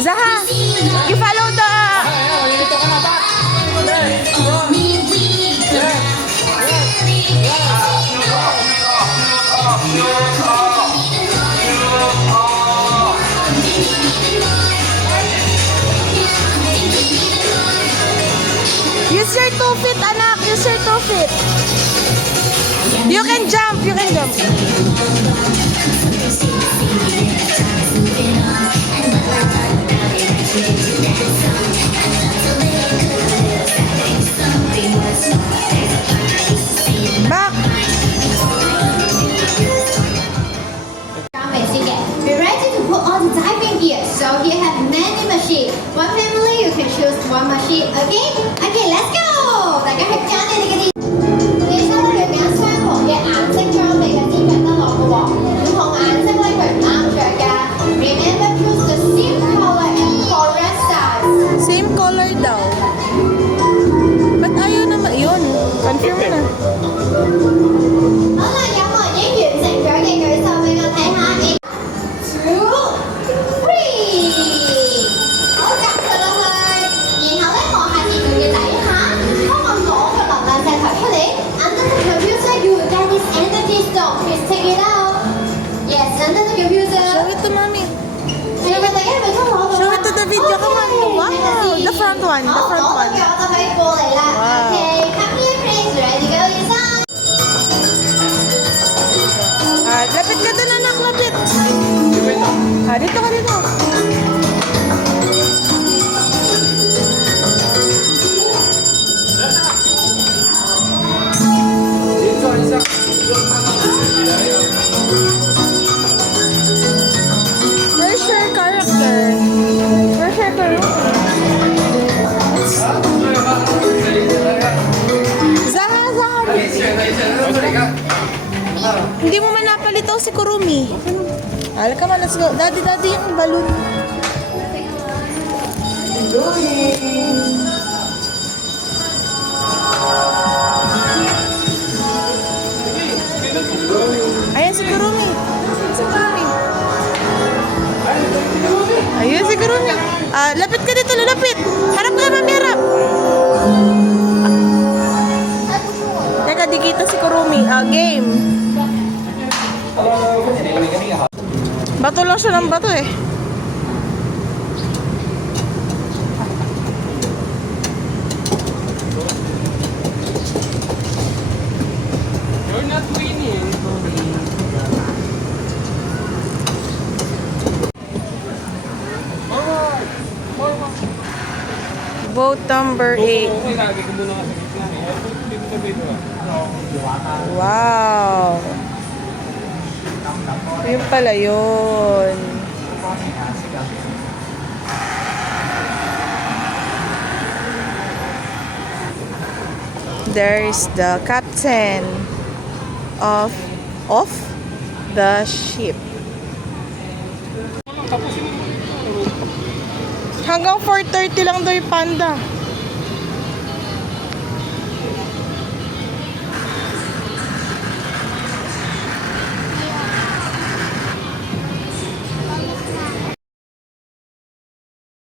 Zaha, you follow the... Dito ka na ba? Use your 2 feet, anak. Use your 2 feet. You can jump. You can jump. Back. Be ready to put on the diving gear. So here have many machines. One family you can choose one machine. Okay? Okay, let's go. 大家去揀你哋嘅電。你收到要揀相同嘅顏色裝備嘅先着得落嘅喎。唔同顏色咧佢唔啱着㗎。Remember choose the same color and correct size. Same color daw. Ba't ayaw naman? Yun. Confirm na. 好啦，有冇人已經完成咗嘅舉手俾我睇下。2, 3，好夾佢落去，然後咧望下前面嘅底下，幫我攞個能量石頭出嚟。Under the computer you will get this energy stone. Please take it out. Yes, under the computer. Show it to mommy. 係咪大家係咪都攞到啊 Show it to the video. Come on. Wow. The front one. The 好， front 攞 one. 到嘅我就可以過嚟啦。Wow. Okay, come here please. Ready go inside. Lapit ka doon, anak. Lapit. Dito ka dito. Where's your character? Where's your character? Zaha. Hindi mo man napalito si Kurumi. Hala ka man, let's go. Daddy, yung balloon. Ayan si Kurumi. Ayan si Kurumi. Lapit ka dito, lapit. Harap ka, mami, harap. Teka, di kita si Kurumi. Game. Bato lang siya ng bato eh. You're not winning. Vote number 8. Okay, lagi ko muna sa gitna. Dito sa video. Wow. Yun pala yun. There is the captain of the ship. Hanggang 4:30 lang daw yung panda.